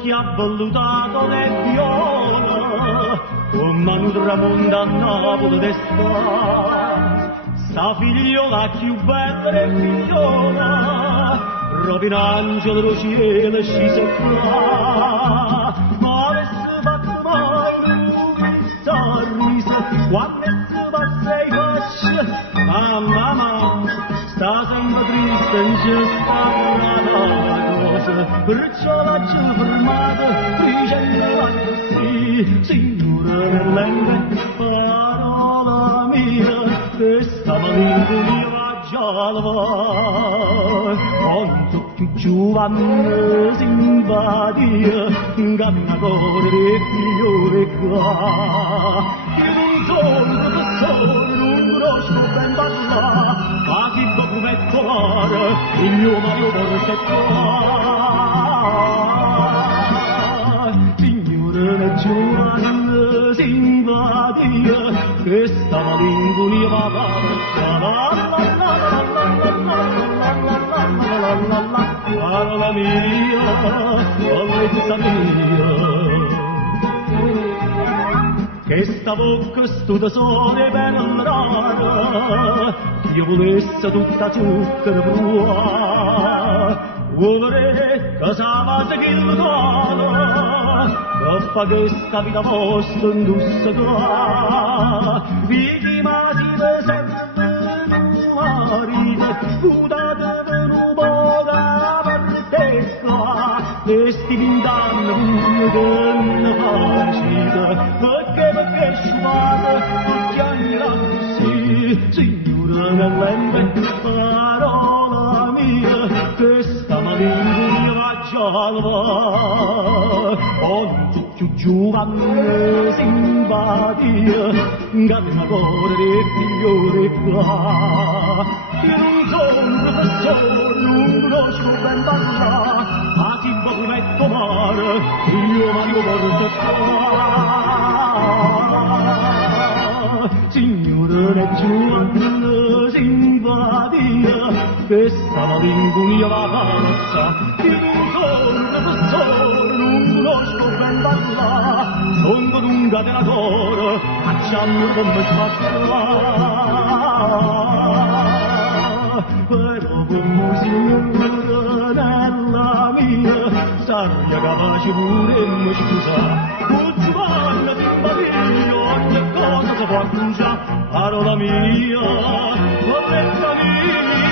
Che ha valutato le viola, con mano tramonta a Napoli d'estate, sta figliola più bella e figliola, proprio un angelo dello cielo sceso qua, ma avesse fatto mai un sorriso, quando si passa i passi, mamma, sta sempre triste, non ci sta perciò l'ho fermata dicendo così, signore nell'ente, parola mia, questa malinconia già la va, quanto più giovane simpatia, cammina cuore e figliore qua, io non conosco ben parlare, ma chi può promettere, il mio Mario porta qua. Signore giovane simpatia, questa malinconia va parola mia, bellezza mia. Che sta bocca sto sole ben rara, io volesse tutta zucchero brua, vorrei che sapesse chi lo dà, che fa questa vita vostra indussa qua, vittima si le serve marito, cudatevi un po' da parte qua, e sti vint'anni che non facile, perché sciupate tutti anni la così, signore nell'ente, parola mia, questa malinconia va già la va, oggi più giovane simpatia, cammina cuore e figliore qua, io non sono professore, non conosco ben parlare, ma ti prometto mare, io Mario porta qua. Signore giovane simpatia, questa malinconia va pazza, io non sono professore, non conosco ben parlare, sono lunga della cora, facciamo come spazza, però come signore nella mia, saria capace pure mi scusa, con Giovanna simpatia, ogni cosa si può accusare, parola mia, bellezza mia.